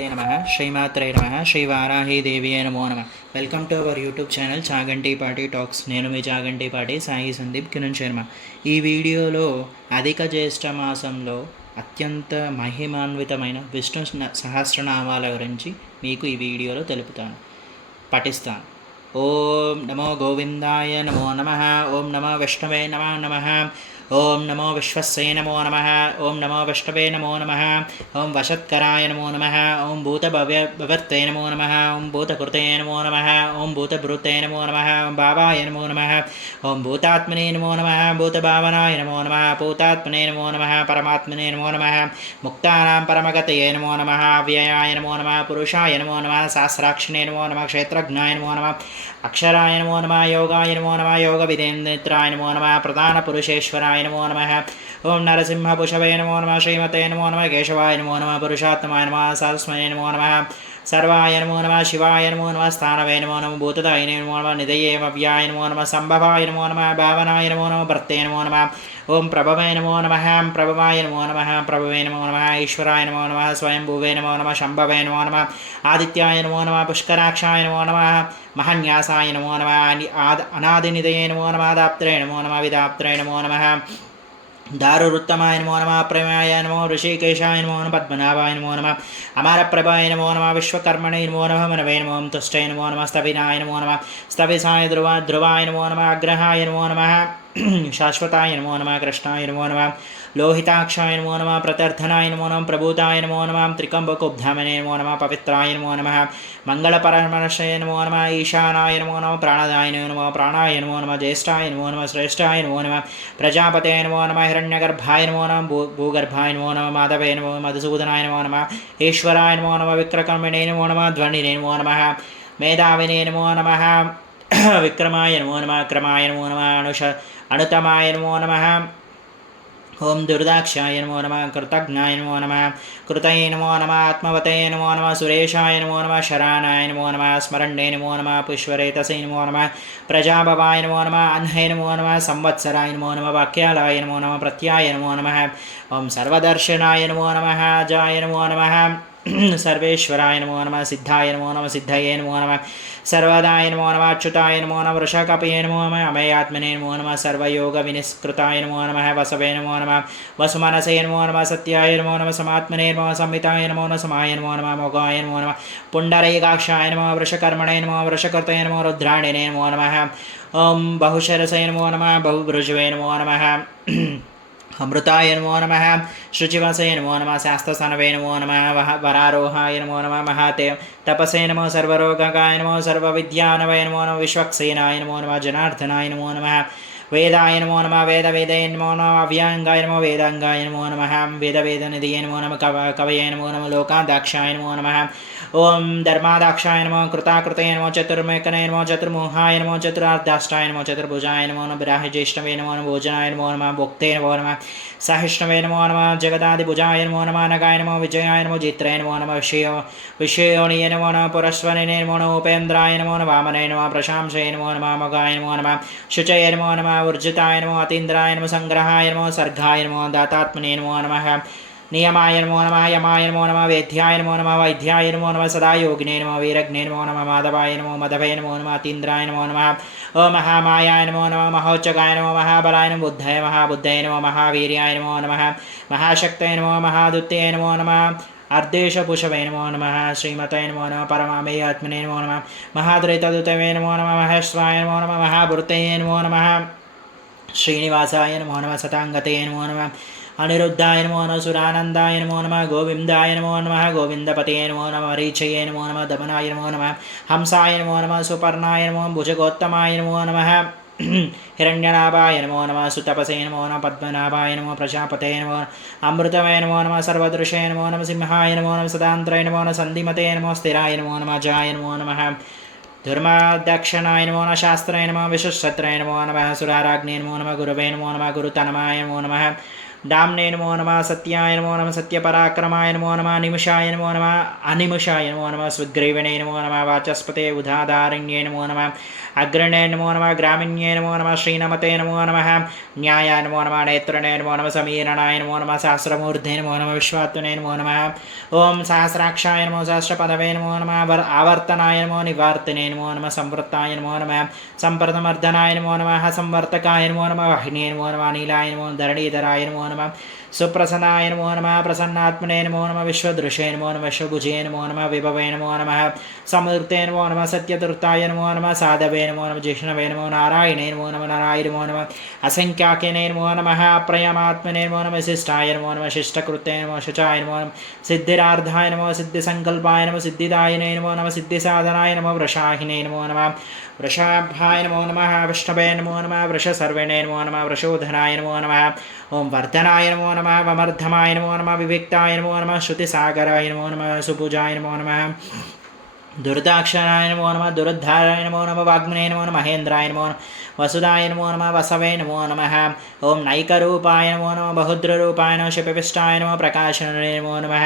నమ శ్రీమాత్రే నమ శ్రీ వారాహి దేవి నమో నమ. Welcome to our YouTube channel Chagantipati talks. నేను మీ చాగంటిపాటి సాయి సందీప్ కిరణ్ శర్మ. ఈ వీడియోలో అధిక జ్యేష్ఠ మాసంలో అత్యంత మహిమాన్వితమైన విష్ణు సహస్రనామాల గురించి మీకు ఈ వీడియోలో తెలుపుతాను, పఠిస్తాను. ఓం నమో గోవిందాయ నమో నమ. ఓం నమో విష్ణవే నమో నమ. ఓం నమో విశ్వస్సే నమో నమ. ఓం నమో విష్ణవే నమో నమ. ఓం వశత్కరాయ నమో నమ. ఓం భూతభవర్తే నమో నమ. ఓం భూతకృతే నమో నమ. ఓం భూతభృతే నమో నమ. ఓం భావాయ నమో నమ. ఓం భూతాత్మనే నమో నమ. భూతభావనాయ నమో నమ. భూతాత్మనే నమో నమ. పరమాత్మనే నమో నమ. ముక్తానాం పరమగతయే నమో నమ. అవ్యయాయ నమో నమ. పురుషాయ నమో నమ. శాస్త్రాక్షిణే నమో నమ. క్షేత్రజ్ఞాయ నమో నమ. అక్షరాయ నమో నమ. యోగాయ నమో నమ. యోగ విదేంద్రాయ నమో నమ. ప్రధాన పురుషేశ్వరాయ నమో నమ. ఓం నరసింహపుషవే నమో నమ. శ్రీమతే నమో నమ. కేశవాయ నమో నమ. పురుషాత్మాయ నమ. సరస్వతే నమో నమ. సర్వాయ నమో నమ. శివాయ నమో నమ. స్థానవే నమో నమ. భూతదాయినే నమో నమ. నిధయే వ్యాయ నమో నమ. సంభవాయ నమో నమ. భావనాయ నమో నమ. భర్తే నమో నమ. ఓం ప్రభవే నమో నమ. ప్రభవాయ నమో నమ. ప్రభవే నమో నమ. ఈశ్వరాయ నమో నమ. స్వయంభువే నమో నమ. శంభవే నమో నమ. ఆదిత్యాయ నమో నమ. పుష్కరాక్షాయ నమో నమ. మహన్యాసాయ నమో నమ. అనాదినిధయే నమో నమ. దాప్త్రే నమో నమ. విదాప్త్రే నమో నమ. దారురుత్తమాయ నమో నమ. ప్రేమాయ నమో. ఋషికేశాయ నమో నమ. పద్మనాభాయ నమో నమ. అమరప్రభాయ నమో నమ. విశ్వకర్మణే నమో నమ. మనవే నమో. తుష్టయ నమో నమ. స్థవినాయ నమో నమ. స్థవిసాయ ధ్రువాయ నమో నమ. అగ్రహాయ నమో నమ. శాశ్వతాయ నమో నమ. కృష్ణాయ నమో నమ. లోహితాక్షాయ నమో నమ. ప్రత్యర్థనాయ నమో నమ. ప్రభూతాయ నమో నమ. త్రికంబకోబ్ధామనే నమో నమ. పవిత్రాయ నమో నమ. మంగళపరమర్శయ నమో నమ. ఈశానాయ నమో నమ. ప్రాణదాయ నమో. ప్రాణాయ నమో నమ. జ్యేష్ఠాయ నమో నమ. శ్రేష్ఠాయ నమో నమ. ప్రజాపతే నమో నమ. హిరణ్యగర్భాయ నమో నమ. భూగర్భాయ నమో నమ. మాధవే నమో. మధుసూదనాయ నమో నమ. ఈశ్వరాయ నమో నమ. విక్రకర్మిణే నమో నమ. ధ్వనినే నమో నమ. మేధావినే నమో నమ. విక్రమాయ నమో నమ. క్రమాయ నమో నమ. అనుతమాయ నమో నమ. ఓం దుర్దాక్షాయ నమో నమ. కృతజ్ఞాయ నమో నమ. కృతయే నమో నమ. ఆత్మవతే నమో నమ. సురేషాయ నమో నమ. శరానాయ నమో నమ. స్మరణే నమో నమ. పుష్వరేతసే నమో నమ. ప్రజాభవాయ నమో నమ. అన్హే నమో నమ. సంవత్సరాయ నమో నమ. వాక్యాలాయ నమో నమ. ప్రత్యాయ నమో నమ. ఓం సర్వదర్శనాయ నమో నమ. జాయ నమో నమ. సర్వేశ్వరాయ నమో నమ. సిద్ధాయ నమో నమ. సిద్ధయే నమో నమ. సర్వదాయ నమో నమ. అచ్యుతాయ నమో నమ. వృషకపయే నమో నమ. అమయాత్మనే నమో నమ. సర్వయోగ వినిష్కృతాయ నమో నమ. వసవే నమో నమ. వసుమనసే నమో నమ. సత్యాయ నమో నమ. సమాత్మనే నమో. సంహితాయ నమో నమ. సమాయ నమో నమ. మోగాయ నమో నమ. పుండరీకాక్షాయ నమో. వృషకర్మణే నమో. వృషకర్తయ నమో. రుద్రాణినే నమో నమ. ఓం బహుశరసే నమో నమ. బహుభృజవే నమో నమ. అమృతాయ నమో నమ. శుచివసే నమో నమ. శాస్త్రసనవే నమో నమ. వరారోహాయ నమో నమ. మహాతే తపసే నమో. సర్వరోగాయ నమో. సర్వవిద్యానవే నమో నమ. విశ్వక్సేనాయ నమో నమ. జనార్దనాయ నమో నమ. వేదాయ నమో నమ. వేదవేదే నమో నమ. అవ్యాంగాయ నమో. వేదాంగాయ నమో నమ. వేదవేదనిధియే నమో నమ. కవయే నమో నమ. లోకాదాక్షాయ నమో నమ. ఓం ధర్మాదాక్షాయ నమో. కృతాకృతయ నమో. చతుర్మేకనే నమో. చతుర్మోహాయ నమో. చతురార్ధాష్టాయ నమో. చతుర్భుజాయ నమో నమ. బ్రాహ్యజ్యేష్ఠవే నమో నమ. భోజనాయ నమో నమ. భోక్తే నమో నమ. సహిష్ణవే నమో నమ. జగదాదిభుజాయ నమో నమ. అనగాయ నమో. విజయాయ నమో. చిత్రే నమో నమ. విషయోనియ నమో నమ. పురస్వనినే నమో నమ. ఉపేంద్రాయ నమో నమ. వామనే నమ. ప్రశాంసే నమో నమ. మగాయ నమో నమ. శుచయ నమో నమ. ఊర్జితాయ నమో. అతీంద్రాయ నమో. సంగ్రహాయ నమో. సర్గాయ నమో. దాతాత్మనే నమో నమ. నియమాయ నమో నమ. యమాయ నమో నమ. వేద్యాయ నమో నమ. వైద్యాయ నమో నమ. సదాయోగినే నమో. వీరగ్నే నమో నమ. మాధవాయ నమో. మధవే నమో నమ. అతీంద్రాయ నమో నమ. ఓ మహామాయాయ నమో నమ. మహోచ్చగాయ నమో. మహాబలాయ నమో. బుద్ధయ మహాబుద్ధయ నమో. మహావీర్యాయ నమో నమ. మహాశక్తయ నమో. మహాదుత్యయ నమో నమ. అర్ధేశపుషవే నమో నమ. శ్రీమతయ నమో నమ. పరమామేయాత్మనే నమో నమ. మహాద్రైతదుతవే నమో నమ. మహేశ్వరాయ నమో నమ. మహాభృతయే నమో నమ. శ్రీనివాసాయ నమో నమ. సతాంగతయే నమో నమ. అనిరుద్ధాయ నమో నమ. సురానందాయ నమో నమ. గోవిందాయ నమో నమ. గోవిందపతయే నమో నమ. రీచయే నమో నమ. దమనాయ నమో నమ. హంసాయ నమో నమ. సుపర్ణాయ నమో. భుజగోత్తమాయ నమో నమ. హిరణ్యనాభాయ నమో నమ. సుతపసే నమో నమ. పద్మనాభాయ నమో. ప్రజాపతయ నమో. అమృతమయ నమో నమ. సర్వదృశయ నమో నమ. సింహాయ నమో నమ. సదాంత్రయ నమో నమ. సంధిమతే నమో. స్థిరాయ నమో నమ. జాయ నమో నమ. ధర్మాధ్యక్షణాయ నమో నమ. శాస్త్రాయ నమో. విశుశ్రత్రాయ నమో నమ. సురారాగ్నే నమో నమ. గురవే నమో నమ. గురుతనమాయ నమో నమ. दाम्ने नमो नमः सत्याय नमो नमः सत्यपराक्रमाय नमो नमः निमिषाय नमो नमः अनिमिषाय नमो नमः सुग्रीवने नमो नमः वाचस्पते उदाधारण्ये नमो नमः अग्रणे नमो नमः ग्रामिण्ये नमो नमः श्रीनमते नमो नमः न्यायाय नमो नमः नेत्रणे नमो नमः समीरणाय नमो नमः सहस्रमूर्धे नमो नमः विश्वात्मने नमो नमः ओम सहस्राक्षाय नमो सहस्रपदवे नमो नमः आवर्तनाय नमो निवार्तिने नमो नमः संवृत्ताय नमो नमः संप्रतमर्दनाय नमो नमः संवर्तकाय नमो नमः वाहिने नमो नमः नीलाय नमो धरणीधराय नमो नमः सुप्रसन्नाय नमो नमः प्रसन्नात्मने नमो नमः विश्वदृशे नमो नमः विश्वभुजे नमो नमः विभवे नमो नमः समृते नमो नमः सत्यतृताय नमो नमः साधवे नमो नमः जिष्णवे नमो नारायणे नमो नमः नारायण नमो नमः असंख्याकिने नमो नमः अप्रयमात्मने नमो नमः शिष्टाय नमो नमः शिष्टकृते नमो शुचाय नमो नमः सिद्धिरार्धाय नमो सिद्धिसंकल्पाय नमो सिद्धिदायिने नमो नमः सिद्धिसाधनाय नमो वृषाहिने नमो नमः वृषाभ्याय नमो नमः विष्णवे नमो नमः वृषसर्वेणे नमो नमः वृषोधनाय नमो नमः ओम वर्धनाय नमो नमः वमर्धमाय नमो नमः विविक्ताय नमो नमः श्रुतिसागराय नमो नमः सुपूजाय नमो नमः दुर्दाक्षराय नमो नमः दुरुद्धाराय नमो नमः वाग्मने नमो नमः महेन्द्राय नमो नमः वसुदाय नमो नमः वसवे नमो नमः ओम नैकरूपाय नमो नमः बहुद्ररूपाय नमः शिवपिष्टाय नमः प्रकाशने नमो नमः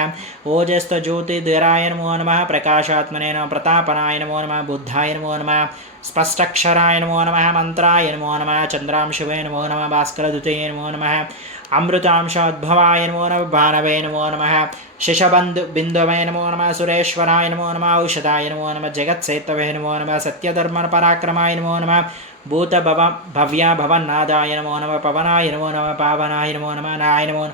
ओजस्त्वज्योतिधराय नमो नमः प्रकाशात्मने नमः प्रतापनाय नमो नमः बुद्धाय नमो नमः स्पष्टक्षराय नमो नमः मंत्राय नमो नमः चंद्रांशवे नमो नमः भास्करदूते नमो नमः अमृतांशोद्भवाय नमो नमः भानवे नमो नमः शिशबिन्दवे नमो नमः सुरेश्वराय नमो नमः औषधाय नमो नमः जगत्सेतवे नमो नमः सत्यधर्मपराक्रमाय नमो नमः भूतभव्या भवन्नादाय नमो नमः पवनाय नमो नमः पावनाय नमो नमः नाय नमो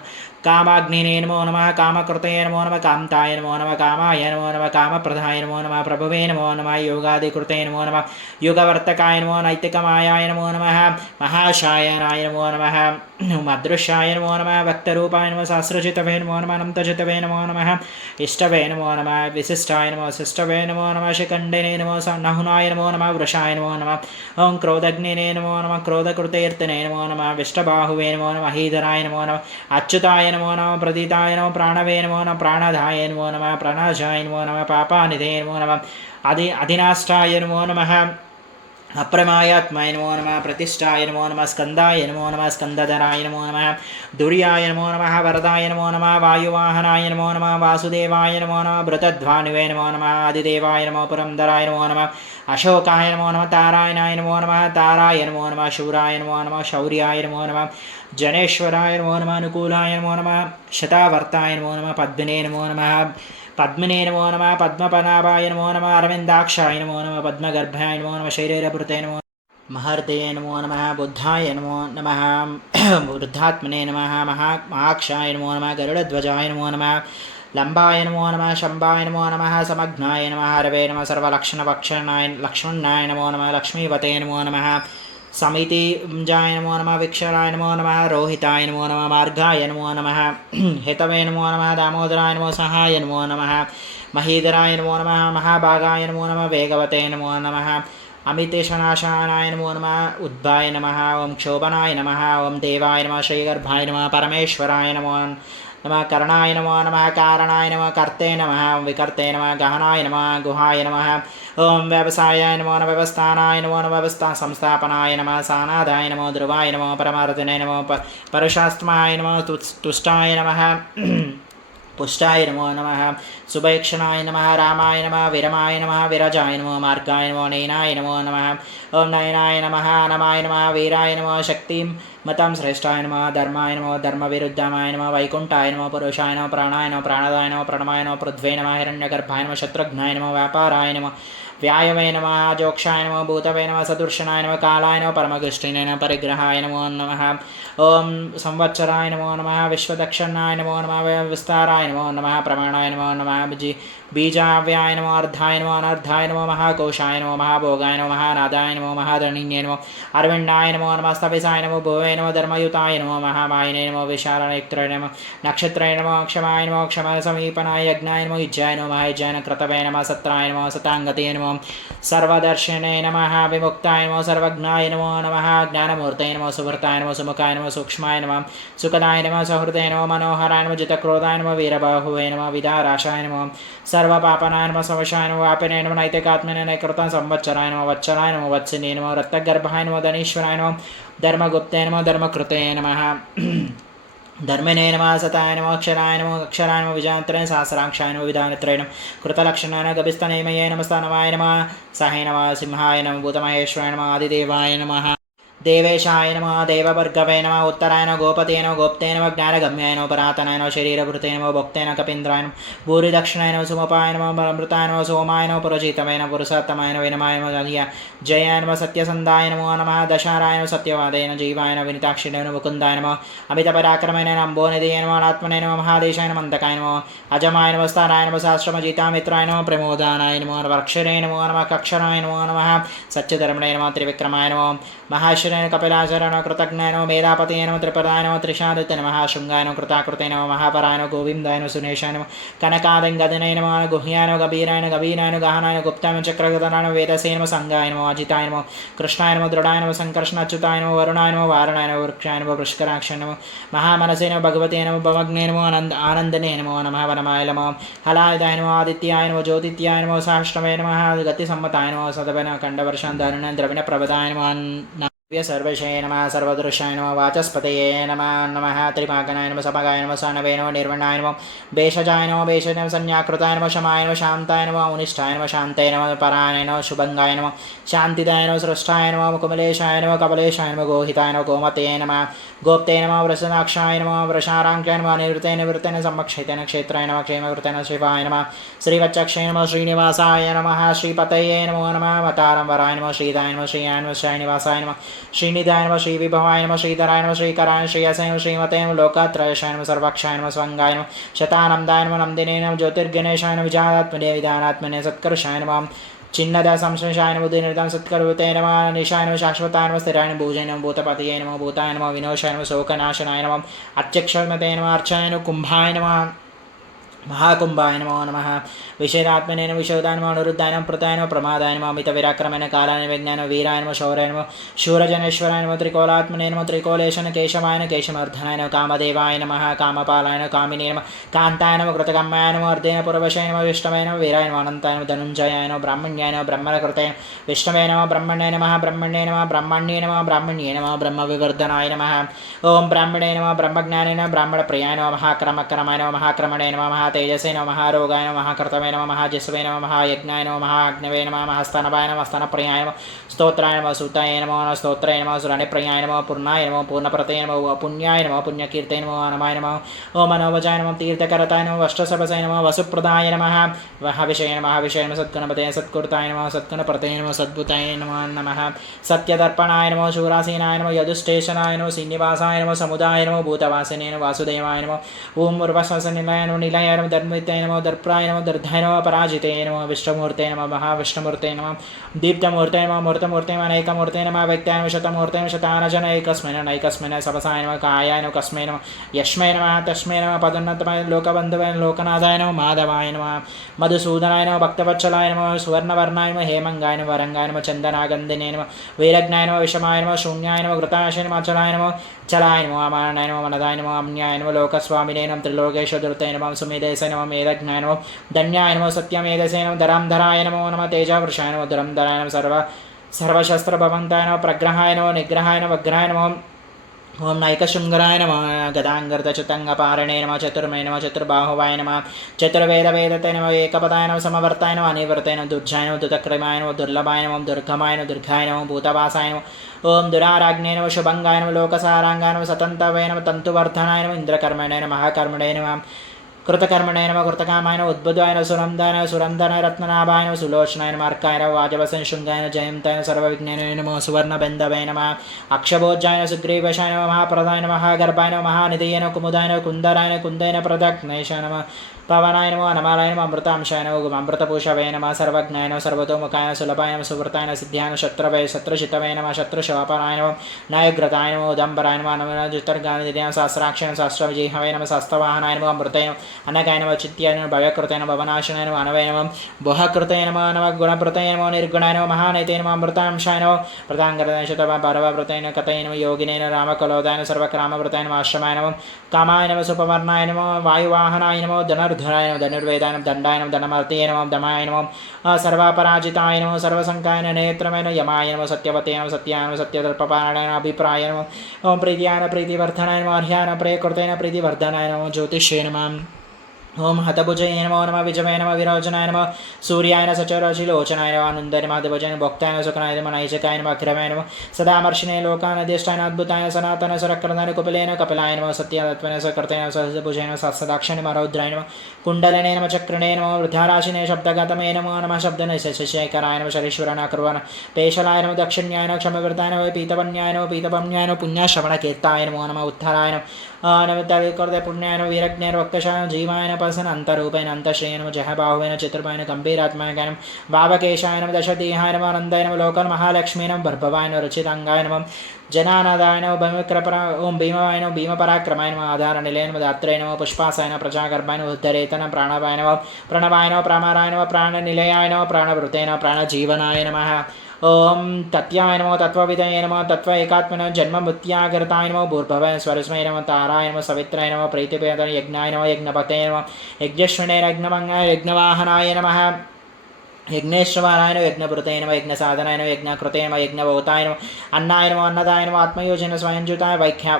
कामाग्निने नमो नमः कामकृते नमो नमः कामताय नमो नमः कामाय नमो नमः कामप्रदाय नमो नमः प्रभवे नमो नमः योगादिकृते नमो नमः युगवर्तकाय नमो नैतिकमायाय नमो नमः महाशायनाय नमो नमः अदृश्याय नमो नमः भक्तरूपाय नमः सहस्रजितवे नमो नमः अनन्तजितवे नमो नमः इष्टवे नमो नमः विशिष्टाय नमः शिष्टवे नमो नमः शिखण्डिने नमो नहुनाय नमो नमः वृषाय नमो नमः ओं क्रोधग्निने नमो नमः क्रोधकृतेर्तने नमो नमः विष्टबाहुवे नमो नमः महीधराय नमो नमः अच्युताय नमो नमः प्रदिताय नमः प्राणवे नमो नमः प्राणधाय नमो नमः प्राणाजाय नमो नमः पापानिधे नमो नमः अधिनाष्टाय नमो नमः अप्रमायात्माय नमो नमः प्रतिष्ठाय नमो नमः स्कंदाय नमो नमः स्कंदधराय नमो नमः दुर्याय नमो नमः वरदाय नमो नमः वायुवाहनाय नमो नमः वासुदेवाय नमो नमः भृतध्वानुवे नमो नमः आदिदेवाय नमो पुरंदराय नमो नमः अशोकाय नमो नमः तारायणाय नमो नमः ताराय नमो नमः शूराय नमो नमः शौर्याय नमो नमः जनेश्वराय नमो नमः अनुकूलाय नमो नमः शतावर्ताय नमो नमः पद्मिने नमो नमः पद्मिने नमो नमः पद्मपनाभाय नमो नमः अरविन्दाक्षाय नमो नमः पद्मगर्भाय नमो नमः शरीरभृते नमो महर्ते नमो नमः बुद्धाय नमो नमः बुद्धात्मने नमः महाक्षाय नमो नमः गरुडध्वजाय नमो नमः लंबाय नमो नमः शंबाय नमो नमः समग्नाय नमः हरवे नमः सर्वलक्षणभक्षणाय लक्ष्मणाय नमो नमः लक्ष्मीवते नमो नमः समितिजाय नमो नमः विक्षराय नमो नमः रोहिताय नमो नमः मार्गाय नमो नमः हेतवे नमो नमः दामोदराय नमो सहाय नमो नमः महीधराय नमो नमः महाभागाय नमो नमः वेगवते नमो नमः अमितेशनाशानाय नमो नमः उद्भाय नमः ओं क्षोभनाय नमः ओं देवाय नमः श्रीगर्भाय नमः परमेश्वराय नमो नमः करणाय नमो नमः कारणाय नमः कर्ते नमः विकर्ते नमः गहनाय नमः गुहाय नमः ओं व्यवसायाय नमो नमः व्यवस्थानाय नमो नमः व्यवस्था संस्थापनाय नमः सानादाय नमो ध्रुवाय नमो परमार्थिने नमो परशास्त्माय नमो तुष्टाय नमः पुष्टाय नमो नमः सुभैक्षणाय नमः रामाय नमः विरमाय नमः विरजाय नमो मार्गाय नमो नयनाय नमो नमः ओं नयनाय नमः नमाय नमः वीराय नमः शक्तिं मतं श्रेष्ठाय नमः धर्माय नमो धर्मविरुद्धाय नमः वैकुंठाय नमः पुरुषाय नमः प्राणाय नमः प्राणदाय नमः प्रणमाय नमः पृथ्वे नमः हिरण्यगर्भाय नमः शत्रुघ्नाय नमः व्यापाराय नमः व्यायवे नमः जोक्षाय नमः भूतवे नमः सदुर्शनाय नमः कालाय नमः परमगुष्टिने नमः परिग्रहाय नमो नमः ओं संवत्सराय नमो नमः विश्वदक्षिणाय नमो नमः विस्ताराय नमो नमः प्रमाणाय नमो नमः बीजाव्याय नमो अर्धाय नमो अनर्धाय नमो महाकोशाय नमो महाभोगाय नमो महानादाय नमो महाधनिन्ये नमो अरविन्दाय नमो नमः स्तविसाय नमो भुवे नमो धर्मयुताय नमो महामायिने नमो विशालनेत्रे नमो नक्षत्रे नमो क्षमाय नमो क्षमसमीपनाय यज्ञाय नमो युज्याय नमो महायुज्याय क्रतवे नमः सत्राय नमो सताङ्गते नमो सर्वदर्शने नमः विमुक्ताय नमो सर्वज्ञाय नमो नमः ज्ञानमूर्ते नमो सुभृताय नमो सुमुखाय नमो सूक्ष्माय नमः सुखदाय नमः सहृदय नमो मनोहराय नमो जितक्रोधाय नमो वीरबाहुवे नमः विदाराशाय नमो सर्वपापनाय नमः समशाय नमो वापिने नमो नैतिकात्मने नैकृतं संवत्सराय नमो वत्सराय नमो वत्सिने नमो रक्तगर्भाय नमो धनीश्वराय नमो धर्मगुप्ते नमो धर्मकृते नमः धर्मिणे नमः सताय नमः अक्षराय नमः विजान्तरे सहस्राक्षाय नमः विधानत्रय नमः कृतलक्षणाय गभिस्तनेमये नमस्तानवाय नमः साहे नमः सिंहाय नमः भूतमहेश्वराय नमः आदिदेवाय नमः देवेशाय नमः देववर्गवे नमः उत्तराय नमः गोपते नमः गोप्ते नमः ज्ञानगम्याय नमः परातनाय नमः शरीरभृते नमः भक्ते नमः कपीन्द्राय नमः भूरिदक्षिणाय नमः सुमपाय नमः अमृताय नमः सोमाय नमः पुरजितवे नमः पुरुषोत्तमाय नमः विनमाय नमः जयाय नमः सत्यसन्धाय नमो नमः दशाराय नमः सत्यवादय नमः जीवाय नमः विनिताक्षिणे नमः मुकुन्दाय नमः अमितपराक्रमणे नमः अम्बोनिधये नमः अनात्मने नमः महादेशाय नमः अन्तकाय नमः अजमाय नमः स्थानाय नमः सहस्रमजितामित्राय नमः प्रमोदानाय नमः वर्क्षरे नमो नमः कक्षराय नमो नमः सत्यधर्मणे नमः त्रिविक्रमाय नमः महाश्रेण कपिलाचरण कृतज्ञाय नमः मेधापतये नमः त्रिपदाय नमः त्रिशादित्य नमः शृंगाय नमः कृताकृते नमः महापराय नमः गोविन्दाय नमः सुनेशाय नमः कनकादङ्गदने नमः गुह्याय नमः गभीराय नमः गहनाय नमः गुप्ताय नमः चक्रगदाय नमः वेदसे नमः संगाय नमः अजिताय नमः कृष्णाय नमः दृढाय नमः संकर्षण अच्युताय नमः वरुणाय नमः वारणाय नमः वृक्षाय नमः वृष्कराक्षाय नमः महामनसे नमः भगवते नमः भवग्ने नमः आनन्दने नमो नमः वनमाय नमः हलायुधाय नमः आदित्याय नमः ज्योतित्याय नमः सहस्रवे नमः गतिसम्मताय नमः सदवन खण्डवर्षान् द्रविण प्रभदाय नमः सर्वशय नमः सर्वदृशाय नमः वाचस्पतये नमः त्रिपाकनाय नमः सपगाय नमः सानवे नमः निर्वणाय नमः भेषजाय नमः भेषज नमः संज्ञाकृताय नमः शमाय नमः शान्ताय नमः उनिष्ठाय नमः शान्तये नमः पराय नमः शुभंगाय नमः शान्तिदाय नमः सृष्टाय नमः कुमलेशाय नमः कमलेशाय नमः गोहिताय नमः गोमते नमः गोप्ते नमः वृषणाक्षाय नमः वृषाराङ्काय नमः निवृतेन सम्मक्षितेन क्षेत्राय नमः क्षेमकृतेन शिवाय नमः श्रीवत्सक्षय नमः श्रीनिवासाय नमः श्रीपतये नमो नमः अवतारं वराय नमः श्रीदाय नमः श्रीयाय नमः श्रीनिवासाय नमः श्रीनिधाय नमः श्रीविभवाय नमः श्रीधराय नमः श्रीकराय श्रेयसाय नमः श्रीमते नमः लोकात्रयशाय नमः सर्वाक्षाय नमः स्वंगाय नमः शतानन्दाय नमः नन्दिने नमः ज्योतिर्गणेशाय नमः विजातात्मने विधानात्मने सत्कर्षाय नमः चिन्नदा संश्लेषाय नमः उदयनिर्दां सत्कर्वते नमः निशाय नमः शाश्वताय नमः स्थिराय नमः भूजय नमः भूतपतये नमः भूताय नमः विनोषाय नमः शोकनाशनाय नमः अत्यक्षमते नमः अर्चाय नमः कुम्भाय नमः महाकुंभाय नमो नमः विषेदात्मने नमः विशोदाय नमः अनुरुद्धाय नमः प्रताय नमः प्रमादाय नमः अमितविराक्रमेण कालाय विज्ञान वीराय नमः शौर्याय नमः शूरजनेश्वराय नमः त्रिकोलात्मने नमः त्रिकोलेशन केशवाय नमः केशमर्धनाय नमः कामदेवाय नमः कामपालाय नमः कामिने नमः कान्ताय नमः कृतकम्माय नमः अर्धेन पूर्वशय नमः विष्णवे नमः वीराय नमः अनन्ताय नमः धनुञ्जयाय नमः ब्राह्मण्याय नमः ब्रह्मकृते विष्णवे नमः ब्रह्मण्ये नमः ब्रह्मण्ये नमः ब्रह्मण्ये नमः ब्राह्मण्ये नमः ब्रह्मविवर्धनाय नमः ओम ब्राह्मणे नमः ब्रह्मज्ञाने नमः ब्राह्मणप्रियाय नमः महाक्रमक्रमाय नमः महाक्रमणे नमः तेजसे नमः महारोगाय नमः महाकृतवे नमः महाजस्वे नमः महायज्ञाय नमः महाग्नवे नमः महास्तनवाय नमः स्तनप्रियाय नमः स्तोत्राय नमः सुताय नमः स्तोत्राय नमः सुरणिप्रियाय नमः पूर्णाय नमः पूर्णप्रतये नमः पुण्याय नमः पुण्यकीर्तये नमः नमाय नमः ओम मनोवजाय नमः तीर्थकरताय नमः वष्टसपसाय नमः वसुप्रदाय नमः महाविषय नमः सद्गुणपतये सत्कृताय नमः सत्गुणप्रतये नमः सद्भुताय नमः सत्यदर्पणाय नमः शूरासीनाय नमः यदुष्टेशनाय नमः श्रीनिवासाय नमः समुदाय नमः भूतवासिने नमः वासुदेवाय नमः ओम उर्वश्वसनिलय नमः निलय नमः धर्मिते नमः दर्प्राय नमः दर्धाय नमः पराजिते नमः विष्णुमूर्ते नमः महाविष्णुमूर्ते नमः दीप्तमूर्ते नमः मूर्तमूर्ते नमः अनेकमूर्ते नमः व्यक्त्याय नमः शतमूर्ते नमः शतानजन एकस्मै नैकस्मै सपसाय नमः कायाय नमः कस्मै नमः यस्मै नमः तस्मै नमः पदोन्नतमाय लोकबन्धवाय लोकनाथाय नमः माधवाय नमः मधुसूदनाय नमः भक्तवत्सलाय नमः सुवर्णवर्णाय नमः हेमंगाय नमः वरंगाय नमः चन्दनागन्धिने नमः वीरज्ञाय नमः विषमाय नमः शून्याय नमः घृताशय नमः अचलाय नमः चलाय नमः अमानाय नमः मनदाय नमः अम्न्याय नमः लोकस्वामिने नमः त्रिलोकेश्वरदूते नमः सुमेधेसे नमः मेधज्ञाय नमः धन्याय नमः सत्यमेधसे नमः धरांधराय नमो नमः तेजवृषाय नमः धुरंधराय नमः सर्वशस्त्रभवन्ताय नमः प्रग्रहाय नमः निग्रहाय नमः वग्राय नमः ओम नैकशृंगराय नमः गदांगर्दचतंगपारणे नमः चतुर्मय नमः चतुर्बाहुवाय नमः चतुर्वेदवेदते नमः एकपदाय नमः समवर्ताय नमः अनिवर्ताय नमः दुर्जाय नमः दुतक्रमाय नमः दुर्लभाय नमः दुर्गमाय नमः दीर्घाय नमः भूतवासाय नमः ओम दुराराग्ने नमः शुभंगाय नमः लोकसारांगाय नमः सतन्तवे नमः तन्तुवर्धनाय नमः इंद्रकर्मणे नमः महाकर्मणे नमः कृतकर्मणे नमः कृतकामाय नमः उद्बुद्धाय नमः सुरंदनाय रत्ननाभाय नमः सुलोचनाय नमः अर्काय नमः वाजवसन शृंगाय नमः जयन्ताय नमः सर्वविज्ञानाय नमः सुवर्णबन्धवे नमः अक्षभोज्याय नमः सुग्रीवेशाय नमः महाप्रदाय नमः महागर्भाय नमः महानिधये नमः कुमुदाय नमः कुन्दराय नमः कुन्देन प्रदग्नेशाय नमः पवनाय नमः अनमालाय नमः अमृतांशाय नमः अमृतपूषवे नमः सर्वज्ञाय नमः सर्वतोमुखाय नमः सुलभाय नमः सुवृताय नमः सिद्ध्याय नमः शत्रवे शत्रुचितवे नमः शत्रुशवापराय नमः नायग्रताय नमः उदम्बराय नमः नमः ज्योतिर्गानिधये नमः सहस्राक्षाय सहस्रविजयहवे नमः सहस्रवाहनाय नमः अमृताय नमः अनगाय नमः चित्याय नमः भव्यकृते नमः भवनाशनाय नमः अनवय नमः बहुकृते नमः गुणप्रतये नमः निर्गुणाय नमः महानैते नमः अमृतांशाय नमः प्रदाङ्गरदाय शतवा भरवव्रतये नमः कतये नमः योगिने नमः रामकलोदाय नमः सर्वक्रामव्रताय नमः आश्रमाय नमः कामाय नमः सुपवर्णाय नमः वायुवाहनाय नमः धनुर्धराय ధనుర్ధరాయ నమః ధనుర్వేదాయ నమః దండాయ నమః ధనమర్తయ నమః దమాయ నమః సర్వపరాజితాయ నమః సర్వసంకాయ నేత్రమైన యమాయ నమః సత్యవతే నమః సత్యాయ నమః సత్యదర్పపారాయణ అభిప్రాయ నమః ఓం ప్రీత్యాయ ప్రీతివర్ధనాయ నమః అర్హ్యాయ ప్రియకృతేన ప్రీతివర్ధనాయ నమః జ్యోతిష్యే నమః ఓం హతభుజయ నమో నమ విజయ నమ విరోచనాయ నమ సూర్యాయ సచరశిలోచనాయ నమ ఆనందాయ నమ హతభుజాయ భక్తాయ సుఖనాయ నమ నైజకాయ నమ అఖిరమాయ నమ సదామర్షిణే లోకానదిష్టాయ అద్భుతాయ సనాతన సురకృతాయ కపిలేన కపిలాయ నమ సత్యతత్వన సకృతేన సహజభుజయ నమ సత్సదాక్ష నమ రౌద్రాయ నమ కుండలనే నమ చక్రణే నమ వృద్ధారాశినే శబ్దగతమే నమో నమ శబ్దన శశేఖరాయ నమ శరీశ్వరణ కుర్వన పేశలాయ నమ దక్షిణ్యాయ నమ క్షమకృతాయ నమ పీతవన్యాయ నమ పీతపమ్యాయ నమ పుణ్యశ్రవణకీర్తాయ నమో నమ ఉత్తరాయ నమ తవికృత పుణ్యాయ నమ వీరజ్ఞాన వక్తశాయ జీవాయ నమ పసన అంతరూపైన అంతశ్రేయ నమ జహబాహువైన చతుర్భాయన గంభీరాత్మాయ నమ భావకేశాయ నమ దశదేహాయ నమ ఆనందాయ నమ లోకన్ మహాలక్ష్మీ నమ భర్భవాయ నమ రుచిరంగాయ నమ జనానాదాయ నమ భీమకృపర ఓం భీమవాయ నమ భీమపరాక్రమాయ నమ ఆధార నిలయ నమ దాత్రేయ నమ పుష్పాసాయ నమ ప్రజాగర్భాయ నమ ఉద్ధరేతన ప్రాణవాయ నమ ప్రణవాయ నమ ప్రామారాయ నమ ప్రాణ నిలయాయ నమ ప్రాణవృతే నమ ప్రాణజీవనాయ నమ ఓం తత్యాయ నమో తత్వవిదయ నమో తత్వ ఏకాత్మన జన్మ మృత్యాగరతాయ నమో భూర్భవ స్వరస్మయ నమ తారాయ నమ సవిత్రాయ నమ ప్రీతిపేదన యజ్ఞాయ నమ యజ్ఞపతే నమ యజ్ఞశ్వణేన యజ్ఞమంగాయ యజ్ఞవాహనాయ నమ యజ్ఞేశ్వరాయ నమ యజ్ఞభృతే నమ యజ్ఞసాధనాయ నమ యజ్ఞకృతే నమ యజ్ఞభూతాయ నమ అన్నాయ నమ అన్నదాయ నమ ఆత్మయోజన స్వయంజుతాయ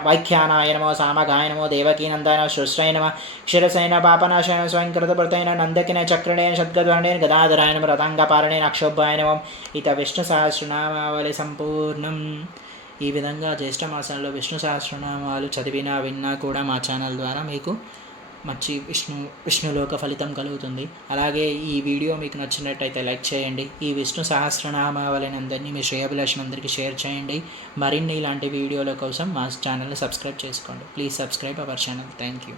వైఖ్యానాయ నమో సామగాయ నమో దేవకీనందాయ నమ సృష్టాయ నమ క్షిరసేన పాపనాశాయ నమ స్వయంకృతభృతైన నందకిన చక్రణేన షద్గద్వర్ణేన గదాధరాయ నమ రథాంగపారణేన అక్షోభాయ నమ ఇత విష్ణు సహస్రనామావళి సంపూర్ణం. ఈ విధంగా జ్యేష్ఠ మాసంలో విష్ణు సహస్రనామాలు చదివినా విన్నా కూడా మా ఛానల్ ద్వారా మీకు మంచి విష్ణులోక ఫలితం కలుగుతుంది. అలాగే ఈ వీడియో మీకు నచ్చినట్టయితే లైక్ చేయండి. ఈ విష్ణు సహస్రనామావళిని అందరినీ మీ శ్రేయోభిలాషులందరికీ షేర్ చేయండి. మరిన్ని ఇలాంటి వీడియోల కోసం మా ఛానల్ని సబ్స్క్రైబ్ చేసుకోండి. Please subscribe our channel. Thank you.